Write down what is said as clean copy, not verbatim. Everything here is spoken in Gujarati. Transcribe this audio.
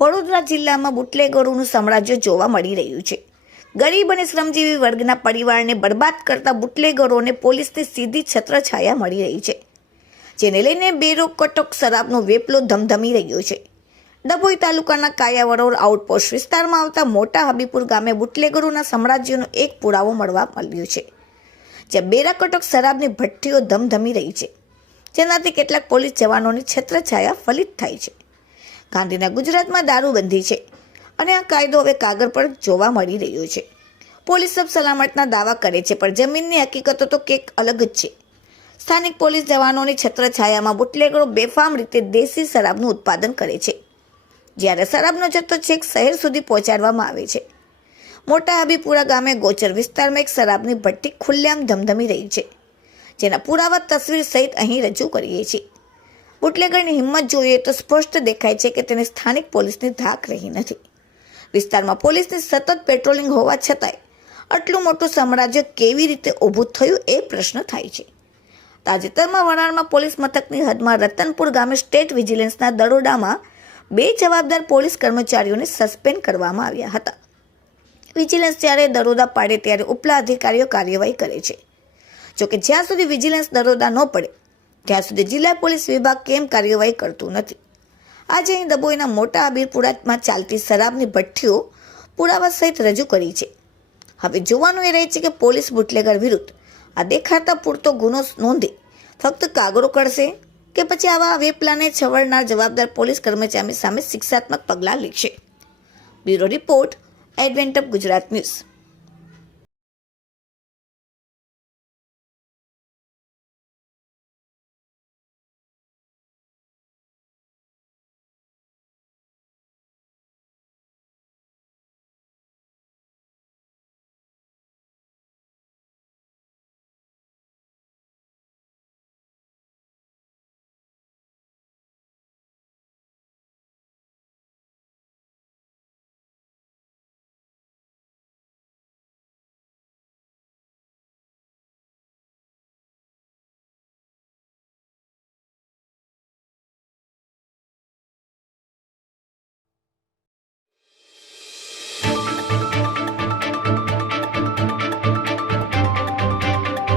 વડોદરા જિલ્લામાં બુટલેગરોનું સામ્રાજ્ય જોવા મળી રહ્યું છે. ગરીબ અને શ્રમજીવી વર્ગના પરિવારને બરબાદ કરતા બુટલેગરોને પોલીસની સીધી છત્રછાયા મળી રહી છે, જેને લઈને બેરોકટોક શરાબનો વેપલો ધમધમી રહ્યો છે. ડભોઈ તાલુકાના કાયાવરોડ આઉટપોસ્ટ વિસ્તારમાં આવતા મોટા હબીપુર ગામે બુટલેગરોના સામ્રાજ્યનો એક પુરાવો મળવા મળ્યો છે, જ્યાં બેરાકટોક શરાબની ભઠ્ઠીઓ ધમધમી રહી છે, જેનાથી કેટલાક પોલીસ જવાનોની છત્રછાયા ફલિત થાય છે. ગાંધીના ગુજરાતમાં દારૂબંધી છે અને આ કાયદો હવે કાગળ પર જોવા મળી રહ્યો છે. પોલીસ સબ સલામતના દાવા કરે છે, પણ જમીનની હકીકતો તો કંઈક અલગ જ છે. સ્થાનિક પોલીસ જવાનોની છત્રછાયામાં બુટલેગરો બેફામ રીતે દેશી શરાબનું ઉત્પાદન કરે છે, જ્યારે શરાબનો જથ્થો છેક શહેર સુધી પહોંચાડવામાં આવે છે. મોટા હબીપુરા ગામે ગોચર વિસ્તારમાં એક શરાબની ભઠ્ઠી ખુલ્લેઆમ ધમધમી રહી છે, જેના પુરાવા તસવીર સહિત અહીં રજૂ કરીએ છીએ. બુટલેગરની હિંમત જોઈએ તો સ્પષ્ટ દેખાય છે કે તેને સ્થાનિક પોલીસની ધાક રહી નથી. વિસ્તારમાં પોલીસની સતત પેટ્રોલિંગ હોવા છતાંય આટલું મોટું સામ્રાજ્ય કેવી રીતે ઊભું થયું એ પ્રશ્ન થાય છે. તાજેતરમાં વરાણમાં પોલીસ મથકની હદમાં રતનપુર ગામે સ્ટેટ વિજિલન્સના દરોડામાં 2 જવાબદાર પોલીસ કર્મચારીઓને સસ્પેન્ડ કરવામાં આવ્યા હતા. વિજિલન્સ જ્યારે દરોડા પાડે ત્યારે ઉપલા અધિકારીઓ કાર્યવાહી કરે છે. જોકે જ્યાં સુધી વિજિલન્સ દરોડા ન પડે ત્યાં સુધી જિલ્લા પોલીસ વિભાગ કેમ કાર્યવાહી કરતું નથી. આજે અહીં ડભોઈના મોટા હબીપુરામાં ચાલતી શરાબની ભઠ્ઠીઓ પુરાવા સહિત રજૂ કરી છે. હવે જોવાનું એ રહે છે કે પોલીસ બુટલેગર વિરુદ્ધ આ દેખાતા પૂરતો ગુનો નોંધી ફક્ત કાગળો કરશે કે પછી આવા વેપલાને છવડનાર જવાબદાર પોલીસ કર્મચારી સામે શિક્ષાત્મક પગલાં લેશે. Bureau report, advent of Gujarat news.